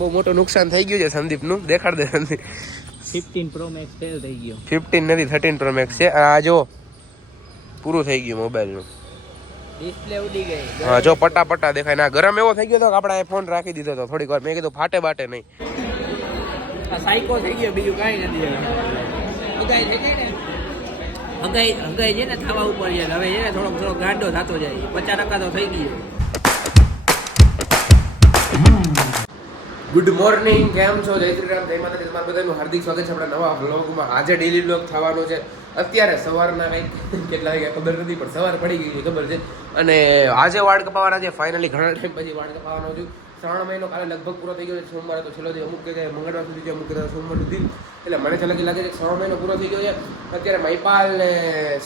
બહુ મોટું નુકસાન થઈ ગયું છે સંદીપ નું. દેખાડ દે સંદીપ. 15 Pro Max ફેલ થઈ ગયો. 15 નથી 13 Pro Max છે. આ જો પૂરું થઈ ગયું મોબાઈલ નું. ડિસ્પ્લે ઉડી ગઈ. હા જો પટા દેખાય ના. ગરમ એવો થઈ ગયો તો કે આપણે ફોન રાખી દીધો તો થોડીક વાર. મેં કીધું ફાટે નહીં. આ સાયકો થઈ ગયો, બીજું કાંઈ નથી. હગાઈ થઈ ગઈ ને, હગાઈ છે ને થવા ઉપર છે. હવે છે ને થોડોક ગાંડો થતો જાય. 50% તો થઈ ગયો. ગુડ મોર્નિંગ, કેમ છો? જય શ્રી રામ, જય માતાજી. તમારા બધાનું હાર્દિક સ્વાગત છે આપણા નવા વ્લોગમાં. આજે ડેલી વ્લોગ થવાનો છે. અત્યારે સવારના કંઈક કેટલા વાગ્યા ખબર નથી, પણ સવાર પડી ગઈ છે ખબર છે. અને આજે વાળ કપાવવાના છે ફાઇનલી. ઘણા ટાઈમ પછી વાળ કપાવવાનો છું. 3 મહિનો કાલે લગભગ પૂરો થઈ ગયો છે. સોમવારે તો છેલ્લો દિવસ, અમુક કે મંગળવાર સુધી છે, અમુક કે સોમવાર સુધી. એટલે મને છેલ્લે લાગે છે કે 3 મહિનો પૂરો થઈ ગયો છે. અત્યારે મહિપાલ ને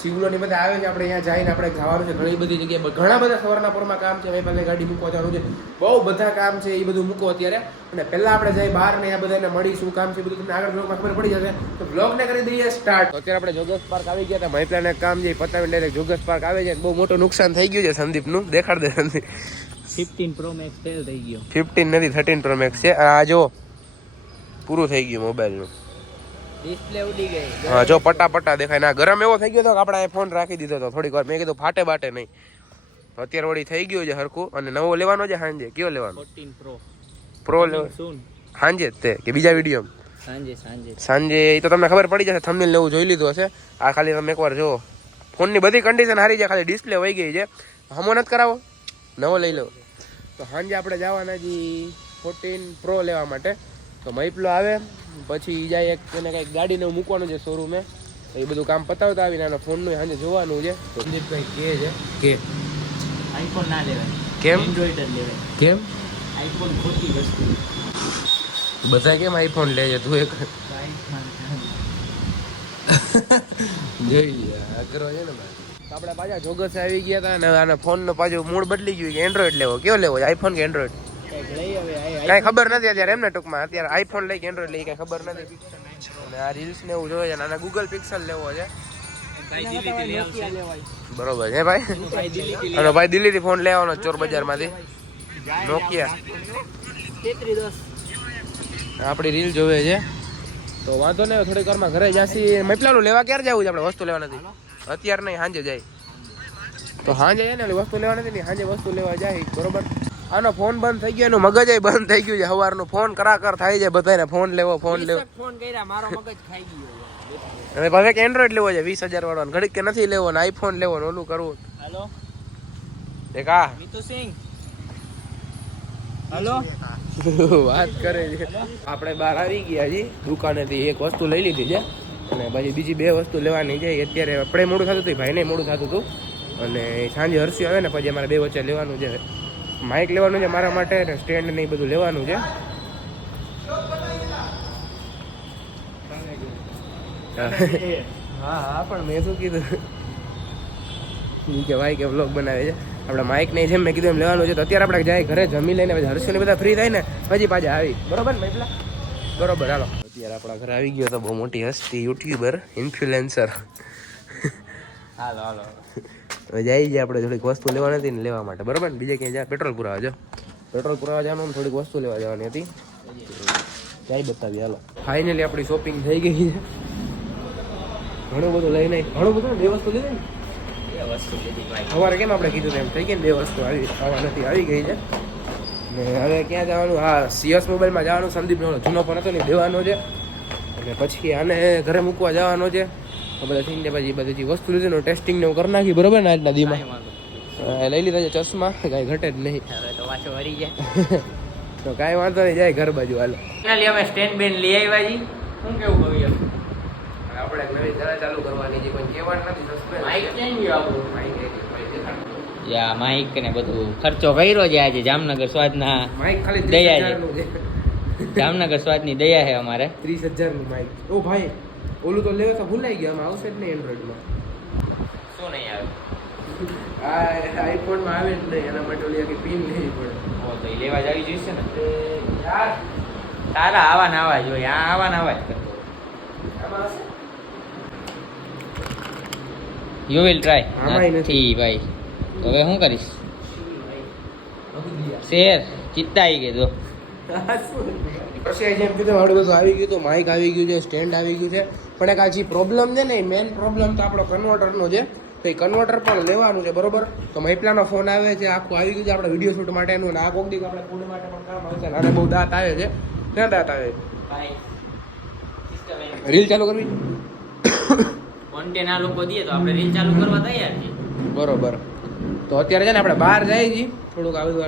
શિવલોની બધા આવે છે. આપણે અહીંયા જઈને આપણે જવાનું છે ઘણી બધી જગ્યાએ. ઘણા બધા સવારના પોરમાં કામ છે. મહિપાલની ગાડી મૂકવા જવાનું છે. બહુ બધા કામ છે, એ બધું મૂકો અત્યારે. અને પહેલા આપણે જઈ બહાર ને આ બધાને મળી શું કામ છે બધું તમને આગળ બ્લોગમાં ખબર પડી જશે. તો બ્લોગને કરી દઈએ સ્ટાર્ટ. તો અત્યારે આપણે જોગેશ પાર્ક આવી ગયા હતા. મહિપાલને કામ જે પતાવીને ડાયરેક્ટ જોગેશ પાર્ક આવે છે. બહુ મોટું નુકસાન થઈ ગયું છે સંદીપ નું. દેખાડ દે સંદીપ. 15 Pro Max ફેલ થઈ ગયો. 15 નથી 13 Pro Max છે. આ જો પૂરું થઈ ગયું મોબાઈલ નું. ડિસ્પ્લે ઉડી ગઈ. હા જો પટા દેખાય ના. ગરમ એવો થઈ ગયો તો કે આપણે ફોન રાખી દીધો તો થોડીક વાર. મેં કીધું ફાટે નહીં. અત્યારે વળી થઈ ગયું છે હરખું. અને નવો લેવાનો છે સાંજે. કયો લેવાનો? 14 પ્રો લેવો સાંજે જ તે કે બીજા વિડીયો? સાંજે એ તો તમને ખબર પડી જશે. થંબનેલ ને એવું જોઈ લીધું હશે. આ ખાલી તમે એકવાર જો. ફોનની બધી કન્ડિશન સારી છે, ખાલી ડિસ્પ્લે વહી ગઈ છે. હમો નથી કરાવો, નવો લઈ લો. તો સાંજે આપણે જવાના જી 14 Pro લેવા માટે. તો મહિપલો આવે પછી જાય એક એને કંઈક ગાડીને મૂકવાનું છે શોરૂમે. એ બધું કામ પતાવતા આવીને આનો ફોનનું સાંજે જોવાનું છે. સંદીપભાઈ કહે છે કે આઈફોન ના લેવાય. કેમ? એન્ડ્રોઈડ જ લેવાય. કેમ? આઈફોન ખોટી વસ્તુ. બધા કેમ આઈફોન લે છે? તું એક જોઈ અઘરો છે ને ભાઈ. આપણે પાછા જોગસ આવી ગયા હતા ને આના ફોનનો પાછો મૂડ બદલી ગયું કે એન્ડ્રોઈડ લેવો. કયો લેવો? આઈફોન કે એન્ડ્રોઈડ? કઈ ખબર નથી અત્યારે એમને. ટૂંકમાં અત્યારે આઈફોન લઈ કે એન્ડ્રોઈડ લઈ કઈ ખબર નથી. અને આ રીલ્સ ને એવું જોવે છે. અને ગૂગલ પિક્સલ લેવો છે. બરોબર છે ભાઈ. અને ભાઈ દિલ્હીથી ફોન લેવાનો ચોર બજારમાંથી. નોકિયા આપણી રીલ જોવે છે. તો વાંધો નહીં, થોડીક વારમાં ઘરે જાસી. મપલાનું લેવા ક્યારે જવું છે આપણે? વસ્તુ લેવા નથી અત્યારે નહીં, સાંજે જાય. તો સાંજે જાય ને વસ્તુ લેવા નથી ને, સાંજે વસ્તુ લેવા જાય. બરોબર. આનો ફોન બંધ થઈ ગયો, એનું મગજ બંધ થઈ ગયું છે. સવારનું ફોન કરાકર થાય છે બધાને. ફોન લેવો ફોન કર્યા, મારો મગજ ખાઈ ગયો. અને હવે કે એન્ડ્રોઈડ લેવો છે 20,000 વાળો. ઘડીક કે નથી લેવો ને આઈફોન લેવો ને ઓલું કરવું. હેલો એક આ મિતુ સિંહ. હેલો વાત કરે છે. આપણે બહાર આવી ગયા છીએ દુકાનેથી. એક વસ્તુ લઈ લીધી છે અને પછી બીજી 2 વસ્તુ લેવાની છે. અત્યારે આપણે મોડું થતું હતું, ભાઈને મોડું થતું હતું. અને સાંજે હર્ષી આવે ને પછી અમારે 2 વચ્ચે લેવાનું છે. માઇક લેવાનું છે મારા માટે, સ્ટેન્ડ ને એ બધું લેવાનું છે. હા પણ મેં શું કીધું કે ભાઈ કે વ્લોગ બનાવે છે. આપણે માઇક નહીં જેમ મેં કીધું એમ લેવાનું છે. તો અત્યારે આપણે જાય ઘરે જમી લઈને પછી હર્ષને બધા ફ્રી થાય ને પછી પાછા આવી. બરોબર ને મહિપલા? બરોબર. હાલો અત્યારે આપણા ઘરે આવી ગયો તો બહુ મોટી હસ્તી, યુટ્યુબર, ઇન્ફ્લુએન્સર. હાલો હવે જાય છે આપણે થોડીક વસ્તુ લેવાની હતી ને લેવા માટે. બરોબર ને? બીજે ક્યાંય જાય પેટ્રોલ પુરાવા જો. પેટ્રોલ પુરાવા જવાનું, થોડીક વસ્તુ લેવા જવાની હતી. જાય બતાવી. હાલો ફાઇનલી આપણી શોપિંગ થઈ ગઈ છે. ઘણું બધું લઈ નહીં, ઘણું બધું 2 વસ્તુ લીધી ને. સવારે કેમ આપણે કીધું એમ થઈ ગઈ ને 2 વસ્તુ આવવા નથી, આવી ગઈ છે. ને હવે ક્યાં જવાનું? હા CS મોબાઈલમાં જવાનું. સંદીપનો જૂનો પણ હતો ને દેવાનો છે. અને પછી આને ઘરે મૂકવા જવાનો છે. બધા થઈને પછી બધી વસ્તુ લીધી ને ટેસ્ટિંગ ને એવું કરી નાખી. બરોબર ને? આજના દીમાં લઈ લીધા છે ચશ્મા, કાંઈ ઘટે જ નહીં. તો પાછો વરી જાય તો કાંઈ વાંધો નહીં, જાય ઘર બાજુ. હાલો ફાઇનલી અમે સ્ટેન્ડ બેન લઈ આવ્યા જી. શું કેવું ભવ્ય? આપણે નવી ધરા ચાલુ કરવાની છે, કોઈ કહેવાનું નથી. માઇક કેમ ગયો આપણું? યા માઇક ને બધું ખર્ચો કર્યો છે આજે. જામનગર સ્વાદના માઇક ખાલી દયા 30,000 છે. જામનગર સ્વાદની દયા છે અમારે. 30,000 નું માઇક. ઓ ભાઈ ઓલું તો લેવા તો ભૂલાઈ ગયા. આમાં આવશે જ નહીં એન્ડ્રોઈડમાં. શું નહીં આવે? આ આઈફોનમાં આવે જ નહીં. એના માટે ઓલી આખી પિન લેવી પડે. હો તો એ લેવા જ આવી જોઈશે ને. યાર તારા આવા ને આવા જોઈએ. આ આવા ને આવા જ કરતો. આમાં હશે? You will try. આમાંય નથી. નથી ભાઈ. તો હવે શું કરીશ? શેર ચિત્તા આવી ગઈ તો પછી જેમ કીધું આવડું બધું આવી ગયું તો માઇક આવી ગયું છે, સ્ટેન્ડ આવી ગયું છે, પણ એક આ જે પ્રોબ્લેમ છે ને એ મેઇન પ્રોબ્લેમ તો આપણો કન્વર્ટરનો છે. તો એ કન્વર્ટર પણ લેવાનું છે, બરોબર. તો મહિપલાનો ફોન આવે છે, આખું આવી ગયું છે આપણે વિડીયો શૂટ માટેનું, અને આ કોક દી આપણે ફૂડ માટે પણ કામ આવશે. અને બહુ દાંત આવે છે, ક્યાં દાંત આવે? રીલ ચાલુ કરવી, કોન્ટેન્ટ આ લોકો દે તો આપણે રીલ ચાલુ કરવા તૈયાર છીએ. બરોબર. તો અત્યારે છે ને આપણે બહાર જઈએ છીએ, થોડુંક આ બધું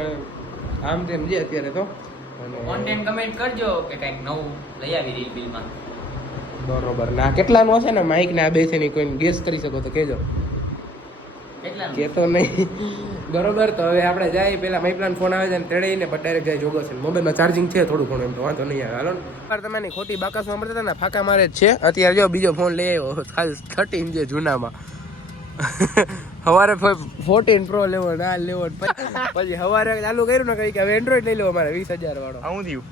આમ તેમ છે અત્યારે તો. કોન્ટેન્ટ કમેન્ટ કરજો કે કંઈક નવું લઈ આવી રીલ બિલમાં. બરોબર. ના કેટલાનું હશે ને માઇક ને આ બે છે ને કોઈ ગેસ કરી શકો તો કહેજો. કેટલા કેતો નહીં. બરોબર. તો હવે આપણે જાય પેલા મહિપલાન ફોન આવે છે ને તેડીને પણ ડાયરેક્ટ જાય જોગો છે. મોબાઈલમાં ચાર્જિંગ છે થોડું ઘણું, એમ તો વાંધો નહીં આવે. હાલો ને તમારી ખોટી બાકાસમાં મળતા હતા ને ફાકા મારે જ છે. અત્યારે જો બીજો ફોન લઈ આવ્યો ખાલી 13 છે જૂનામાં. સવારે 14 પ્રો લેવો, ના લેવો, પછી સવારે ચાલુ કર્યું ને કઈ કે હવે એન્ડ્રોઈડ લઈ લેવો અમારે 20,000 વાળો. આવું થયું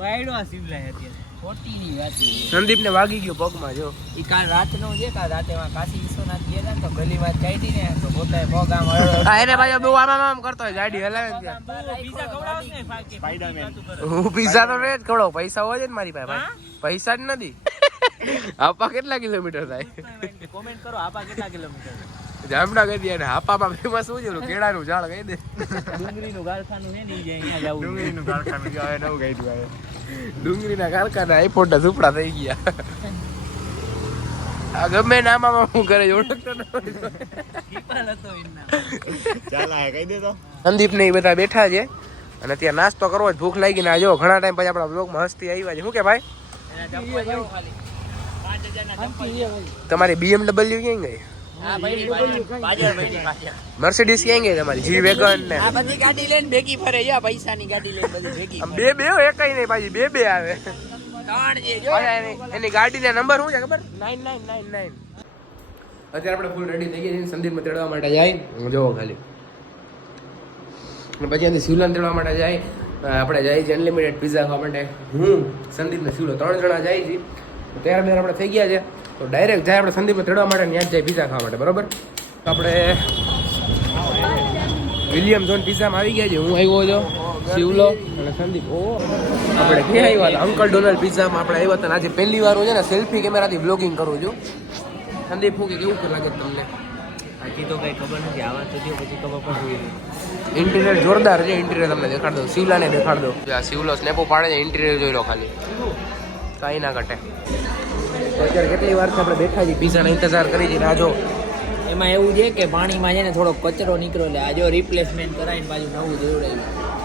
વાયડો આ સિવલાય અત્યારે 40 ની વાત છે. સંદીપને વાગી ગયો પગમાં જો. ઈ કાલ રાતનો છે, કાલ રાતે માં કાશી વિશ્વનાથ ગયા હતા તો ગલીમાં કાઢી ને તો પોતાએ પગ આમ એને ભાઈ બહુ આમ કરતો હોય, ગાડી હલાવે ને ત્યાં. પીઝા ખવડાવસ ને સ્પાઈડરમેન. હું પીઝા તો રેજ ખવડાવું, પૈસા હોય છે ને મારી પાસે ભાઈ, પૈસા જ નથી. આપા કેટલા કિલોમીટર થાય? કોમેન્ટ કરો આપા કેટલા કિલોમીટર? જામનગર થી અને હાપામાં ફેમસ શું છે? કેળાનું ઝાડ કહી દે. ડુંગળીનું કારખાનું છે ને ઈ જાય અહીંયા જાવું. ડુંગળીનું કારખાનું આવે નવું કહી દઉં હવે. ડુંગળીના કારખાના આઈફોનના ઝૂંપડા થઈ ગયા. આ ગમે નામાં હું કરે ઓળખતો ન સંદીપ ને એ બધા બેઠા છે અને ત્યાં નાસ્તો કરવો જ ભૂખ લાગી ને. જો ઘણા ટાઈમ પછી આપણા બ્લોગમાં હસ્તી આવ્યા છે. શું કે ભાઈ તમારી BMW ક્યાં ગઈ? મર્સિડીઝ ક્યાં ગઈ તમારી? જી વેગન ને આ બધી ગાડી લઈને ભેગી ફરે યા પૈસાની ગાડી લઈને બધી ભેગી આમ બે એકઈ નહીં પાછી બે આવે. ત્રણ જે જો એની ગાડીના નંબર શું છે ખબર? 9999. અત્યારે આપણે ફૂલ રેડી થઈ ગયા છીએ. સંદીપમાં તેડવા માટે જાય, જોવો ખાલી. અને પછી અહીંથી શિવલાને તેડવા માટે જાય. આપણે જાય છે અનલિમિટેડ પિઝા ખાવા માટે. હું સંદીપ ને શિવલો 3 જણા જાય છે. તૈયાર બેર આપણે થઈ ગયા છે. તો ડાયરેક્ટ જાય આપણે સંદીપને તેડવા માટે, ત્યાં જ જાય પિઝા ખાવા માટે. બરોબર. તો આપણે વિલિયમ ઝોન પિઝામાં આવી ગયા છે. હું આવ્યો છું, શિવલો અને સંદીપ. ઓ આપણે ક્યાં આવ્યા હતા? અંકલ ડોનાલ્ડ પિઝામાં આપણે આવ્યા હતા. આજે પહેલી વાર હું છે ને સેલ્ફી કેમેરાથી બ્લોગિંગ કરું છું. સંદીપ હું કે કેવું લાગે તમને? બાકી તો કઈ ખબર નથી, આવા તો જો પછી ખબર પડશે. ઇન્ટિરિયર જોરદાર છે. ઇન્ટિરિયર તમને દેખાડ દો, શિવલાને દેખાડ દો. આ શિવલો સ્નેપો પાડે છે, ઇન્ટિરિયર જોઈ લો ખાલી, કાંઈ ના ઘટે. તો અત્યારે કેટલી વાર આપણે બેઠા છીએ, પિઝાનો ઇંતજાર કરી છીએ. આ જો એમાં એવું છે કે પાણીમાં છે ને થોડો કચરો નીકળ્યો એટલે આ જો રિપ્લેસમેન્ટ કરાવીને પાછું નવું જોડાયું.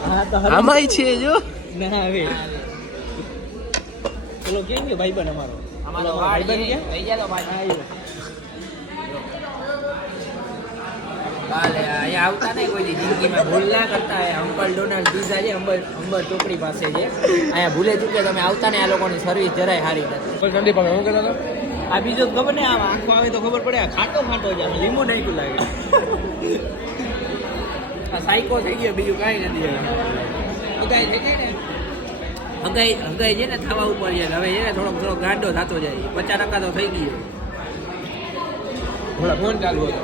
હા તો આમાંય છે જો. ના હવે ચલો કેમ કે ભાઈ બન અમારો ભાઈબંધ કે લઈ જા તો પાછા કાલે અહીંયા આવતા નહીં કોઈ જિંદગીમાં ભૂલ ના કરતા. અંકલ ડોનાલ્ડ પિઝા છે અંબર ચોકડી પાસે છે, અહીંયા ભૂલે ચૂકે તમે આવતા ને. આ લોકોની સર્વિસ જરાય સારી નથી. સંદીપ હું કહેતો હતો આ બીજો ખબર ને આમ આંખો આવે તો ખબર પડે. આ ખાટો છે, આમ લીંબુ નાખ્યું લાગે. આ સાયકો થઈ ગયો, બીજું કાંઈ નથી. હગાઈ થઈ ગઈ ને, હગાઈ છે ને થવા ઉપર છે. હવે છે ને થોડોક ગાંડો થતો જાય. 50% તો થઈ ગયો. થોડા ફોન ચાલુ હતો.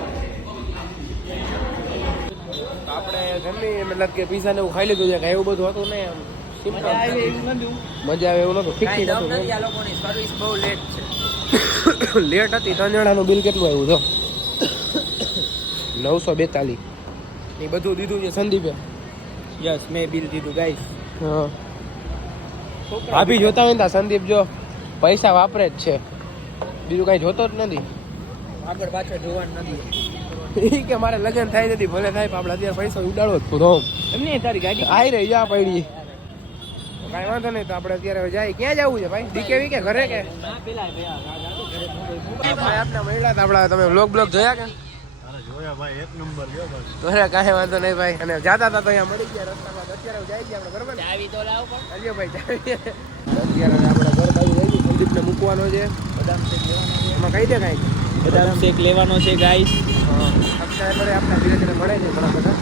આપણે જમી મતલબ કે પિઝા ને એવું ખાઈ લીધું છે. કાંઈ એવું બધું હતું નહીં, આમ સિમ્પલ મજા આવે એવું નતું. ઠીક ઠીક હતું. આ લોકોની સર્વિસ બહુ લેટ છે. લેટ હતી. 3 જણાનું બિલ કેટલું આવ્યું તો 942. એ બધું દીધું છે સંદીપે. યસ મેં બિલ દીધું ગાઈસ. હા ભાભી જોતા હોય ને સંદીપ જો પૈસા વાપરે જ છે, બીજું કઈ જોતો જ નથી. આગળ પાછળ જોવાનું નથી. ઈ કે મારે લગ્ન થાય નથી, ભલે થાય પણ આપણે અત્યારે પૈસા ઉડાડવો જ પૂરો. એમને તારી ગાડી આઈ રહી જા પડી, કાંઈ વાંધો નહીં. તો આપણે અત્યારે જાય. ક્યાં જવું છે ભાઈ? ડીકેવી કે ઘરે કે ભાઈ આપણે મળ્યા હતા આપણા? તમે બ્લોગ જોયા કે? જોયા ભાઈ, એક નંબર ગયો બસ. અરે કાંઈ વાંધો નહીં ભાઈ. અને જાતા હતા તો અહીંયા મળી ગયા રસ્તામાં. અત્યારે જાય ગયા આપણે બરાબર. ચાવી તો લાવો પણ. ચાલ્યો ભાઈ ચાવી. અત્યારે આપણે ઘર બાજુ જઈએ. સંદીપને મૂકવાનો છે. બદામ શેક લેવાનો છે. એમાં કહી દે કાંઈ. બદામ શેક લેવાનો છે ગાઈસ. સબસ્ક્રાઈબર આપણા ધીરે ધીરે મળે છે ઘણા બધા.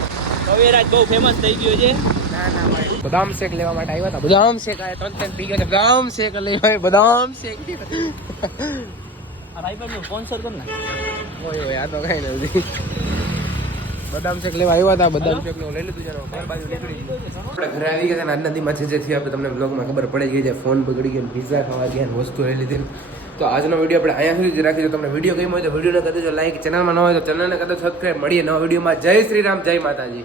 કવેરાજ બહુ ફેમસ થઈ ગયો છે. ના ના ભાઈ બદામ શેક લેવા માટે આવ્યા હતા. બદામ શેક આ 3 પી ગયા છે. બદામ શેક લેવા બદામ શેક. આ ભાઈ પણ સ્પોન્સર કર ને. ઓય ઓય આ તો કઈ નથી. 3 જણા આપણે ઘર બાજુ જઈએ. સંદીપને મૂકવાનો છે. બદામ શેક. અત્યારે આપણે ઘર બાજુ જઈએ. સંદીપને મૂકવાનો છે. કવેરાજ બહુ ફેમસ થઈ ગયો છે. બદામ શેક લેવા માટે આવ્યા હતા. બદામ શેક. બદામ શેક. આ ભાઈ પણ સ્પોન્સર કર ને. ઓય ઓય આ તો કઈ નથી. બદામ શેક લેવા આવ્યા હતા, બદામ શેક લઈ લીધું છે, ઘર બાજુ નીકળી ગયું. આપણે ઘરે આવી ગયા હતા, આજના દીમાં જે થયું આપણે તમને બ્લોગમાં ખબર પડી ગઈ છે. ફોન બગડી ગયો, પિઝા ખાવા ગયા, વસ્તુ લઈ લીધી. તો આજનો વિડીયો આપણે અહીંયા સુધી જ રાખીશું. તમને વિડીયો ગમ્યો હોય તો વિડીયોને કરી દેજો લાઈક, ચેનલમાં ન હોય તો ચેનલને કરી દેજો સબસ્ક્રાઈબ. મળીએ નવા વિડીયોમાં. જય શ્રી રામ, જય માતાજી.